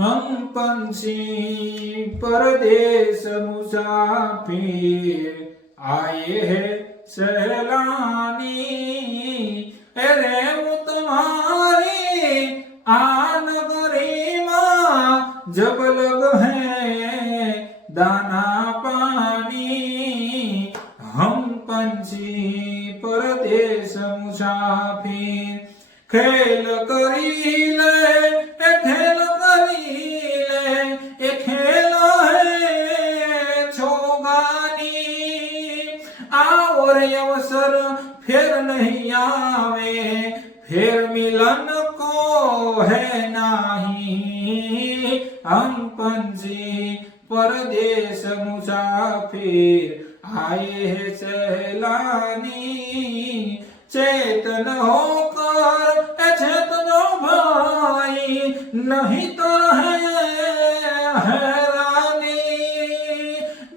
हम पंछी परदेश मुसाफिर आए हैं सैलानी। अरे वो तुम्हारी आनगरी माँ जब लग है दाना पानी। हम पंछी परदेश मुसाफिर खेल करी ले खेल करी ले ए खेल है छोगानी। और अवसर फिर नहीं आवे फिर मिलन को है नाही। हम पंछी परदेश मुसाफिर आए हैं सैलानी। चेतन होकर चेतनो भाई नहीं तो है हैरानी।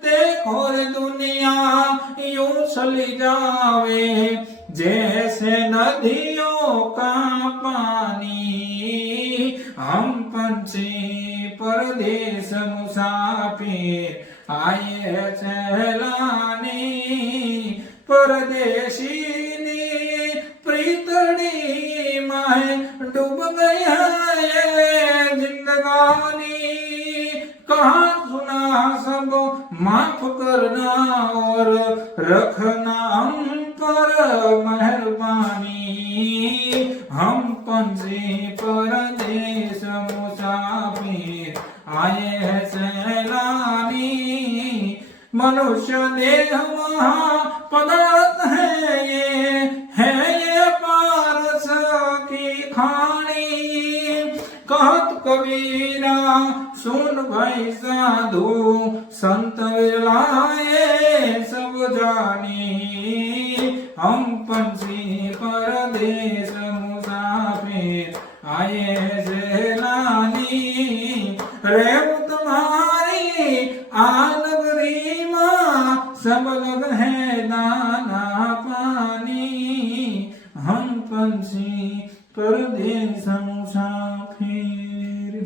देखो रे दुनिया यूं चली जावे जैसे नदियों का पानी। हम पंछी परदेश मुसाफिर आए हैं सैलानी। परदेशी प्रीतड़ी में डूब गई है जिंदगानी। कहाँ सुना सब माफ करना और रखना हम पर मेहरबानी। हम पंछी परदेश मुसाफिर आए हैं सैलानी। मनुष्य देह महा पदार्थ है ये पारस की खानी। कहत कबीरा सुन भाई साधु संत विरलाए सब जानी। हम पंछी परदेश मुसाफिर आए सैलानी। रे तुम्हारी आनगरी माँ सब लग है दाना पानी। हम पंछी परदेश